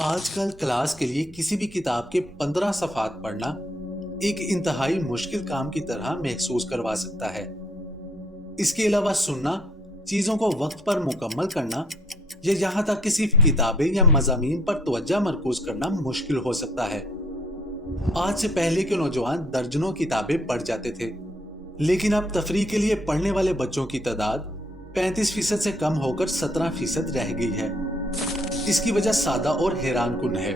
आजकल क्लास के लिए किसी भी किताब के 15 सफ़ात पढ़ना एक इंतहाई मुश्किल काम की तरह महसूस करवा सकता है। इसके अलावा सुनना, चीजों को वक्त पर मुकम्मल करना या यहाँ तक कि सिर्फ किताबें या मज़ामीन पर तवज्जो मरकूज करना मुश्किल हो सकता है। आज से पहले के नौजवान दर्जनों किताबें पढ़ जाते थे, लेकिन अब तफरीह के लिए पढ़ने वाले बच्चों की तादाद 35% से कम होकर 17% रह गई है। इसकी वजह सादा और हैरान कुन है।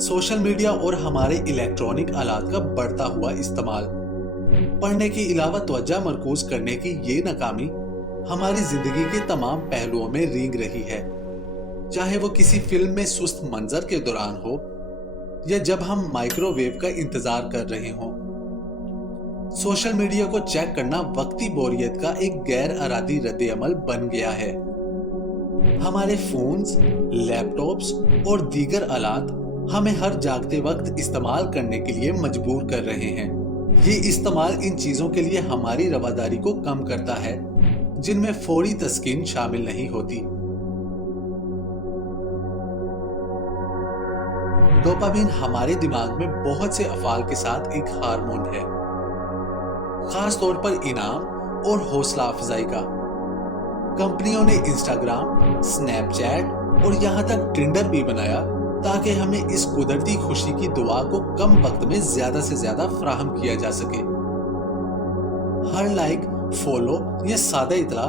सोशल मीडिया और हमारे इलेक्ट्रॉनिक आलात का बढ़ता हुआ इस्तेमाल। पढ़ने के अलावा तवज्जो मरकूज करने की ये नाकामी हमारी जिंदगी के तमाम पहलुओं में रींग रही है, चाहे वो किसी फिल्म में सुस्त मंजर के दौरान हो या जब हम माइक्रोवेव का इंतजार कर रहे हों। सोशल मीडिया को चेक करना वक्ती बोरियत का एक गैर अरादी रद्द-ए-अमल बन गया है। हमारे फोन्स, लैपटॉप्स और दीगर आलात हमें हर जागते वक्त इस्तेमाल करने के लिए मजबूर कर रहे हैं। ये इस्तेमाल इन चीजों के लिए हमारी रवादारी को कम करता है जिनमें फौरी तस्कीन शामिल नहीं होती। डोपामिन हमारे दिमाग में बहुत से अफ़ाल के साथ एक हार्मोन है, खास तौर पर इनाम और हौसला अफजाई का। कंपनियों ने इंस्टाग्राम, स्नैपचैट और यहाँ तक टिंडर भी बनाया ताकि हमें इस कुदरती खुशी की दुआ को कम वक्त में ज्यादा से ज्यादा फराहम किया जा सके। हर लाइक, फॉलो या सादा इतला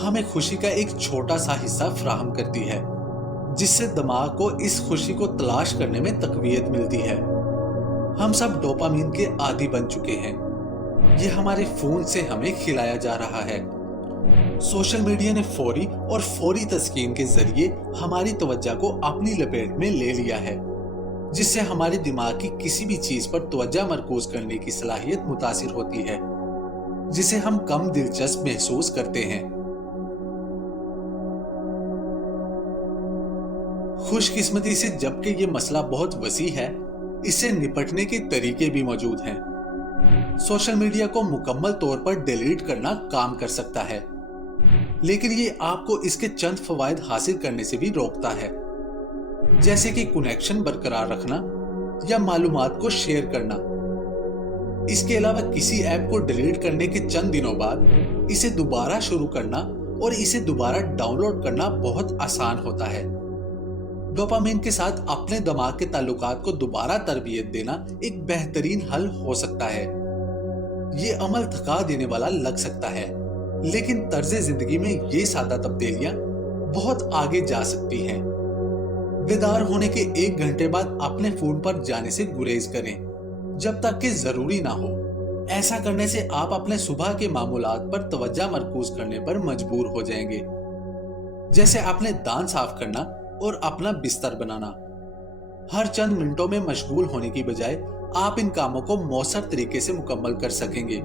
हमें खुशी का एक छोटा सा हिस्सा फराहम करती है, जिससे दिमाग को इस खुशी को तलाश करने में तकवीयत मिलती है। हम सब डोपामिन के आदी बन चुके हैं। ये हमारे फोन से हमें खिलाया जा रहा है। सोशल मीडिया ने फौरी तस्कीन के जरिए हमारी तवज्जो को अपनी लपेट में ले लिया है, जिससे हमारे दिमाग की किसी भी चीज पर तवज्जो मरकूज करने की सलाहियत मुतासिर होती है, जिसे हम कम दिलचस्प महसूस करते हैं। खुशकिस्मती से जबकि ये मसला बहुत वसी है, इससे निपटने के तरीके भी मौजूद हैं। सोशल मीडिया को मुकम्मल तौर पर डिलीट करना काम कर सकता है, लेकिन ये आपको इसके चंद फवायद हासिल करने से भी रोकता है, जैसे कि कनेक्शन बरकरार रखना या मालूमात को शेयर करना। इसके अलावा किसी ऐप को डिलीट करने के चंद दिनों बाद इसे दोबारा शुरू करना और इसे दोबारा डाउनलोड करना बहुत आसान होता है। डोपामिन के साथ अपने दिमाग के ताल्लुकात को दोबारा तरबियत देना एक बेहतरीन हल हो सकता है। ये अमल थका देने वाला लग सकता है, लेकिन तर्ज़े जिंदगी में ये सादा तब्दीलियां बहुत आगे जा सकती हैं। बेदार होने के 1 घंटे बाद अपने फोन पर जाने से गुरेज करें जब तक कि जरूरी ना हो। ऐसा करने से आप अपने सुबह के मामूलात पर तवज्जो मरकूज करने पर मजबूर हो जाएंगे, जैसे अपने दांत साफ करना और अपना बिस्तर बनाना। हर चंद मिनटों में मशगूल होने की बजाय आप इन कामों को मौसर तरीके से मुकम्मल कर सकेंगे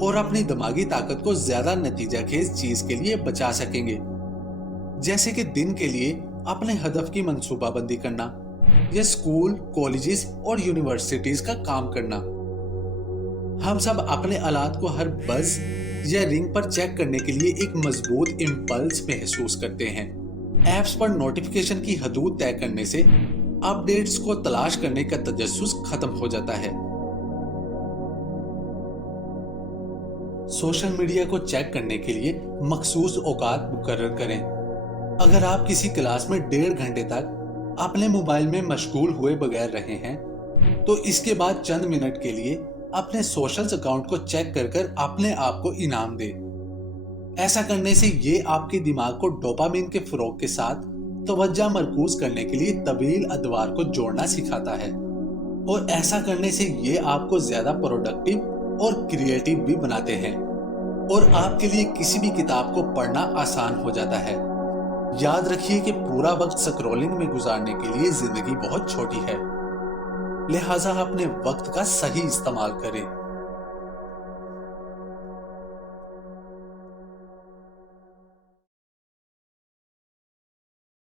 और अपनी दिमागी ताकत को ज्यादा नतीजाखेज चीज के लिए बचा सकेंगे, जैसे कि दिन के लिए अपने हदफ की मंसूबाबंदी करना या स्कूल, कॉलेजेस और यूनिवर्सिटीज का काम करना। हम सब अपने आलात को हर बज या रिंग पर चेक करने के लिए एक मजबूत इम्पल्स महसूस करते हैं। ऐप्स पर नोटिफिकेशन की हदूद तय करने से अपडेट्स को तलाश करने का तजस्सुस खत्म हो जाता है। सोशल मीडिया को चेक करने के लिए मखसूस औकात मुकर्रर करें। अगर आप किसी क्लास में 1.5 घंटे तक अपने मोबाइल में मशगूल हुए बगैर रहे हैं, तो इसके बाद चंद मिनट के लिए अपने सोशल अकाउंट को चेक कर अपने आप को इनाम दें। ऐसा करने से ये आपके दिमाग को डोपामिन के फरोग के साथ तवज्जो मरकूज करने के लिए तवील अदवार को जोड़ना सिखाता है, और ऐसा करने से ये आपको ज्यादा प्रोडक्टिव और क्रिएटिव भी बनाते हैं, और आपके लिए किसी भी किताब को पढ़ना आसान हो जाता है। याद रखिए कि पूरा वक्त स्क्रॉलिंग में गुजारने के लिए जिंदगी बहुत छोटी है, लिहाजा अपने वक्त का सही इस्तेमाल करें।